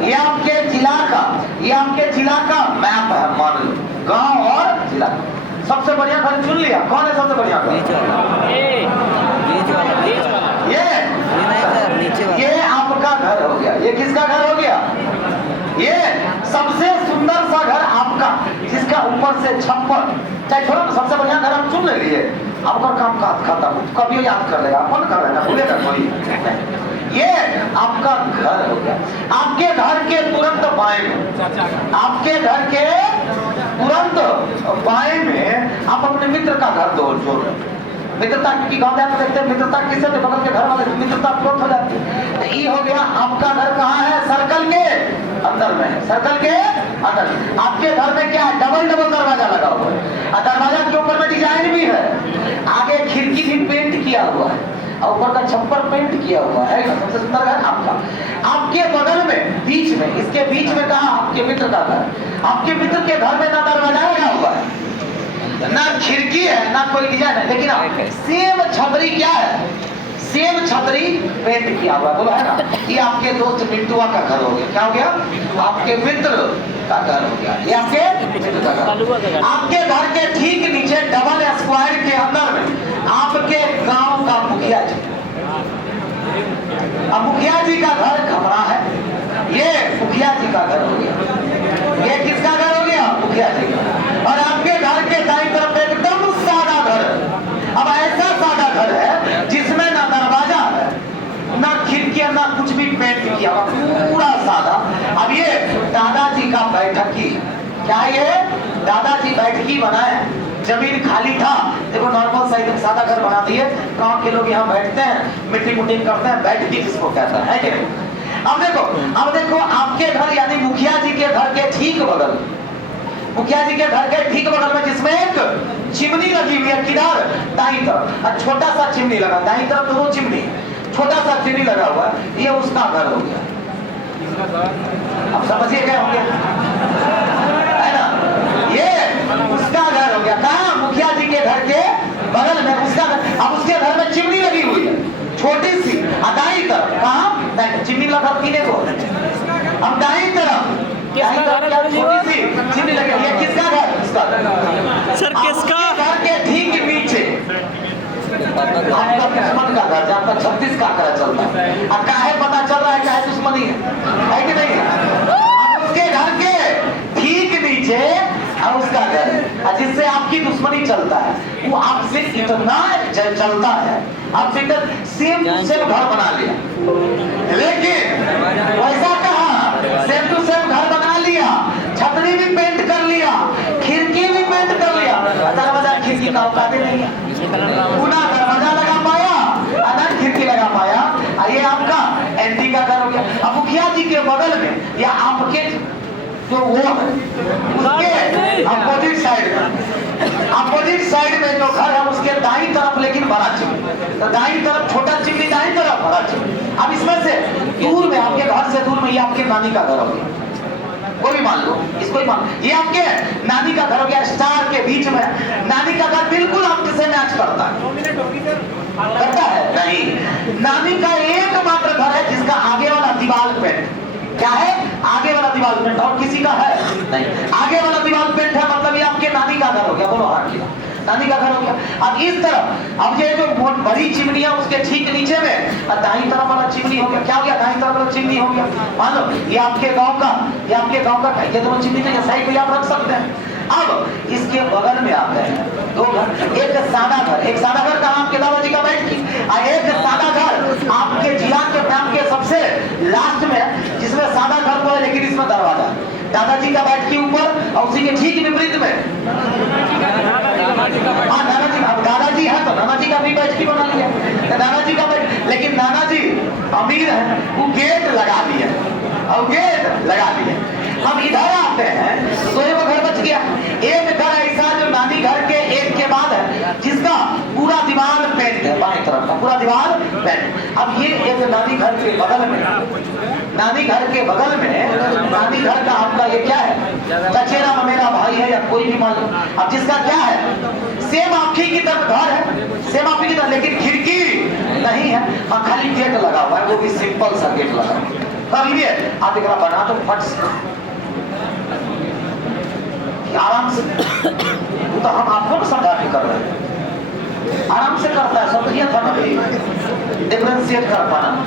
ये आपके जिला का मैप है, मान लो गांव और जिला। सबसे बढ़िया घर चुन लिया, कौन है सबसे बढ़िया घर? ये आपका घर हो गया। ये किसका घर हो गया? ये सबसे सुंदर सा घर आपका, जिसका ऊपर से छप्पर, चाहे छोड़ो ना, सबसे बढ़िया घर हम चुन ले लिए। आपका काम का खत्म, कभी याद कर लेगा, अपन कर लेना, भूलेगा कोई। ये आपका घर हो गया। आपके घर के तुरंत बाएं में, आपके घर के तुरंत बाएं में आप अपने मित्र का घर जोड़। मित्रता की गाँव में देखते हैं, मित्रता किससे? बगल के घर वाले मित्रता तुरंत हो जाती है। ये हो गया आपका घर। कहाँ है? सर्कल के अंदर में है, सर्कल के अंदर। आपके घर में क्या है? डबल दरवाजा लगा हुआ है, और दरवाजा के ऊपर में डिजाइन भी है, आगे खिड़की भी पेंट किया हुआ है, और ऊपर का छप्पर पेंट किया हुआ है। सबसे सुंदर घर आपका। आपके बगल में, बीच में, इसके बीच में कहा आपके मित्र का घर। आपके मित्र के घर में ना दरवाजा लगा हुआ है, ना खिड़की है, ना कोई डिजाइन है, लेकिन सेम छतरी क्या है? सेम छतरी पेंट किया हुआ। बोलो है ना? ये आपके दोस्त मिंटुआ का घर हो गया। क्या हो गया? आपके मित्र का घर हो गया। ये आपके मित्र का घर। आपके घर के ठीक नीचे डबल स्क्वायर के अंदर में आपके गांव का मुखिया जी। अब मुखिया जी का घर खबरा है। ये मुखिया जी का घर हो गया। ये किसका घर हो गया? मुखिया जी का। और आपके घर के दाईं तरफ एकदम सादा घर। अब ऐसा सादा घर है जिसमें ना दरवाजा है, ना खिड़कियां, ना कुछ भी पेंट किया हुआ, पूरा सादा। अब ये दादाजी का बैठकी। क्या ये? दादाजी बैठकी बनाए। जमीन खाली था, देखो नॉर्मल साइड में सादा घर बना दिए। गांव के लोग यहाँ बैठते हैं, मीटिंग मुटिंग करते हैं, बैठकी जिसको कहता है कि नहीं? अब देखो आपके घर यानी मुखिया जी के घर के ठीक बगल, मुखिया जी के घर के ठीक बगल में जिसमें एक चिमनी लगी हुई है। किधर? दाईं तरफ। और छोटा सा चिमनी लगा, दाईं तरफ तो वो चिमनी, छोटा सा चिमनी लगा हुआ है। ये उसका घर हो गया। अब समझिए क्या हो गया, है ना? ये उसका घर हो गया। कहाँ? मुखिया जी के घर के बगल में उसका घर। अब उसके घर में चिमनी लगी हुई है, छोटी सी। दाईं तरफ, कहाँ? चिमनी लगा किने को? अब दाईं तरफ छोटी सी चिमनी लगी। ये किसका घर? उसका घर। सर किसका? घर के ठीक पीछे आपका दुश्मन का घर, जहाँ पर 36 का आंकड़ा चलता है। अब काहे पता चल रहा है काहे दुश्मनी है कि नहीं है? उसके घर के ठीक नीचे और उसका घर, जिससे आपकी दुश्मनी चलता है, वो आपसे इतना चलता है, आपसे सेम टू सेम घर बना लिया। लेकिन वैसा कहा? सेम टू सेम घर बना लिया, छतरी भी पेंट कर लिया, खिड़की भी पेंट कर लिया, दरवाजा खिड़की का औकात नहीं है। पूरा दरवाजा लगा पाया, अनंत खिड़की लगा पाया। ये आपका एंटी का घर हो गया। अब मुखिया जी के बगल में या आपके जो वो है उसके अपोजिट साइड में जो घर है उसके दाईं तरफ लेकिन बड़ा चिमनी, तो दाईं तरफ छोटा चिमनी, दाईं तरफ बड़ा चिमनी। अब इसमें से दूर में, आपके घर से दूर में, ये आपके नानी का घर हो गया। वो भी मान लो, इसको ही मान, ये आपके नानी का घर हो गया। स्टार के बीच में नानी का घर बिल्कुल आपके से मैच करता है नहीं? नानी का एकमात्र घर है जिसका आगे वाला दीवार पेंट, क्या है? आगे वाला दीवार पेंट, और किसी का है नहीं। आगे वाला दीवार पेंट है, मतलब ये आपके नानी का घर हो गया। बोलो हाँ, नानी का घर हो गया। अब इस तरफ, अब ये जो बहुत बड़ी चिमनी है उसके ठीक नीचे में दाईं तरफ वाला चिमनी हो गया। क्या हो गया? दाईं तरफ वाला चिमनी हो गया। मान लो ये आपके गांव का, ये आपके गांव का, ये दोनों चिमनी नहीं है, सही को आप रख सकते हैं। अब इसके बगल में आते हैं दो घर। एक सादा घर, एक सादा घर कहाँ? आपके दादाजी का बैठकी। और एक सादा घर आपके जिला के नाम के सबसे लास्ट में, जिसमें सादा घर तो है लेकिन इसमें दरवाजा। दादाजी का बैठकी ऊपर, और उसी के ठीक विपरीत में दादाजी। अब दादाजी है तो नाना जी का भी बैठकी बना लिया, दादाजी का बैठ, लेकिन नाना जी अमीर है, वो गेट लगा दिया, और गेट लगा दिया। हम इधर आते हैं तो ये वो घर बच गया। एक घर ऐसा जो नानी घर के एक के बाद है, जिसका पूरा दीवार पेंट है बाएं तरफ आपका पूरा दीवार पेंट। अब ये एक नानी घर के बगल में, नानी घर के बगल में, नानी घर का आपका ये क्या है, चचेरा ममेरा भाई है या कोई भी मान लो, अब जिसका क्या है सेम आपकी की तरफ घर है, सेम आपकी की तरफ, लेकिन खिड़की नहीं है, हाँ खाली गेट लगा हुआ है, वो भी सिंपल सा गेट लगा हुआ है। कर लिए आप एक बना तो फट से आराम से, वो तो हम आपको ना समझा के कर रहे हैं, आराम से करता है, समझिए था ना, डिफरेंशिएट कर पाना।